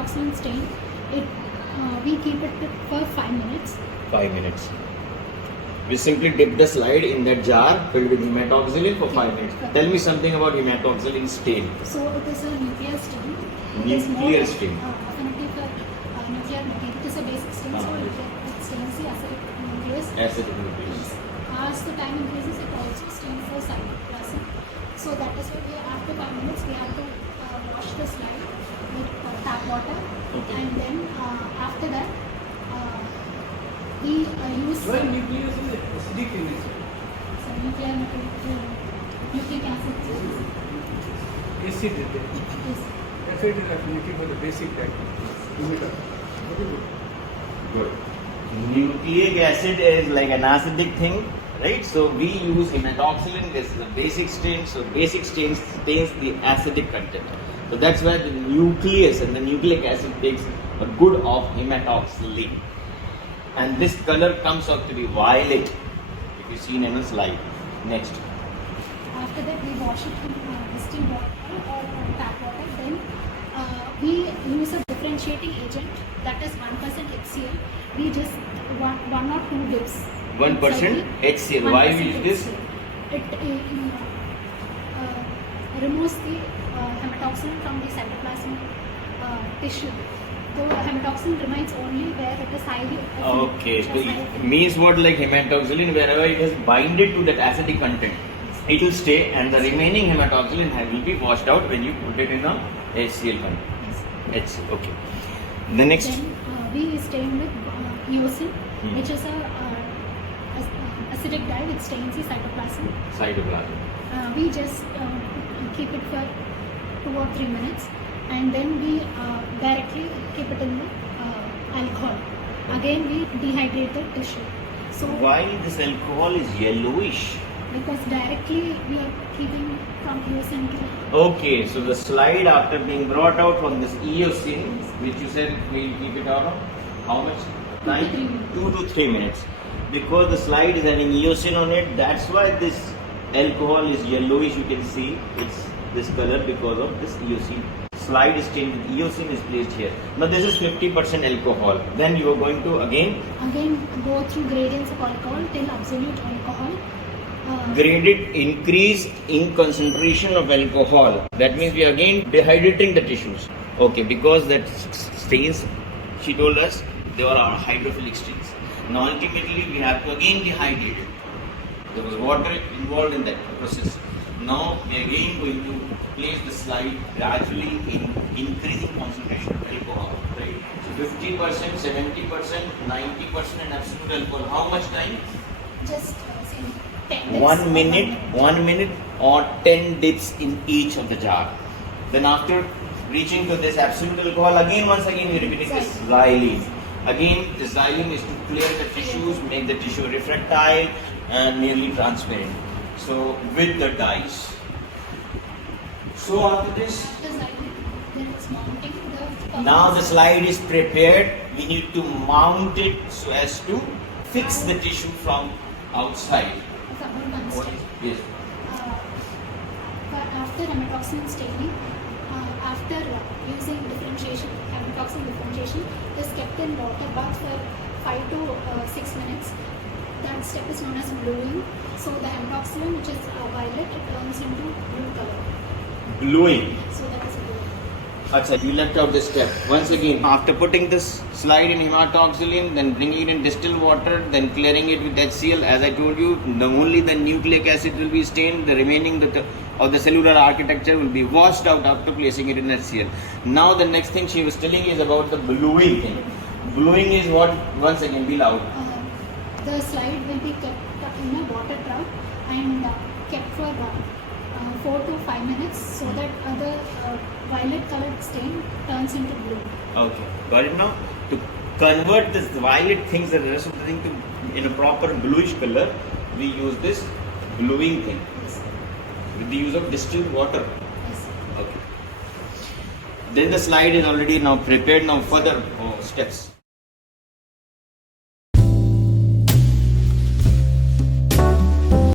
hematoxylin stain. We keep it for 5 minutes. 5 minutes. We simply dip the slide in that jar filled with hematoxylin for 5 minutes. Correct. Tell me something about hematoxylin stain. So it is a nuclear stain. Nuclear stain. Affinity for nuclear material. It is a basic stain, so it stains the acidic nucleus. Acidic nucleus. As the time increases, it also stains the cytoplasm. So that is why after 5 minutes we have to wash the slide with tap water. Okay. And then after that we use Why nucleus is acidic in nature? some nuclear material, nucleic acid. Acid is there. Yes. Acid is affinity for the basic emitter. Good. Nucleic acid is like an acidic thing, right? So we use hematoxylin. This is a basic stain. So basic stain stains the acidic content. So that's why the nucleus and the nucleic acid takes a good of hematoxylin. And this color comes out to be violet, if you see in a slide. Next. After that we wash it in distilled water or tap water. Then we use a differentiating agent, that is 1% HCl. We just one or two dips. 1% HCl. Why we use this? It removes the hematoxylin from the cytoplasmic tissue. So hematoxylin remains only where it is highly affinic. Okay, so it means what, like hematoxylin, wherever it has binded to that acidic content, it will stay, and the remaining hematoxylin will be washed out when you put it in a HCl content. Yes. Okay. The next. Then we stain with Eosin, which is a acidic dye which stains the cytoplasm. Cytoplasm. We just keep it for 2 or 3 minutes, and then we directly keep it in the alcohol. Again we dehydrate the tissue. So Why this alcohol is yellowish? because directly we are keeping from Eosin to Okay, so the slide after being brought out from this Eosin, which you said we'll keep it out of how much time? 2 to 3 minutes. Because the slide is having Eosin on it, that's why this alcohol is yellowish. You can see it's this color because of this Eosin. Slide is stained with Eosin is placed here. Now this is 50% alcohol. Then you are going to again go through gradients of alcohol till absolute alcohol. graded increase in concentration of alcohol. That means we are again dehydrating the tissues. Okay, because that stains, she told us, they were our hydrophilic stains. Now ultimately we have to again dehydrate it. There was water involved in that process. Now we are again going to place the slide gradually in increasing concentration of alcohol. Right? So 50%, 70%, 90% and absolute alcohol. How much time? Just say 10 dips. 1 minute or 10 dips in each of the jar. Then after reaching to this absolute alcohol, once again we repeating this xylene. Again, the xylene is to clear the tissues, make the tissue refractile and nearly transparent. So with the dyes. So after this, now the slide is prepared. We need to mount it so as to fix the tissue from outside. Yes. After hematoxylin staining, after using differentiation, hematoxylin differentiation is kept in water bath for 5 to 6 minutes. That step is known as bluing. So the hematoxylin, which is violet, it turns into blue color. Bluing. So that is a blue. Achha, you left out this step. Once again, after putting this slide in hematoxylin, then bringing it in distilled water, then clearing it with HCl, as I told you, only the nucleic acid will be stained, the remaining of the cellular architecture will be washed out after placing it in HCl. Now the next thing she was telling is about the bluing thing. Bluing is what? Once again, be loud. The slide will be kept in a water tub and kept for 4 to 5 minutes so that the violet colored stain turns into blue. Okay, got it now? To convert this violet things, the rest of the thing to in a proper bluish color, we use this bluing thing. Yes. With the use of distilled water. Yes. Okay. Then the slide is already now prepared. Now further steps.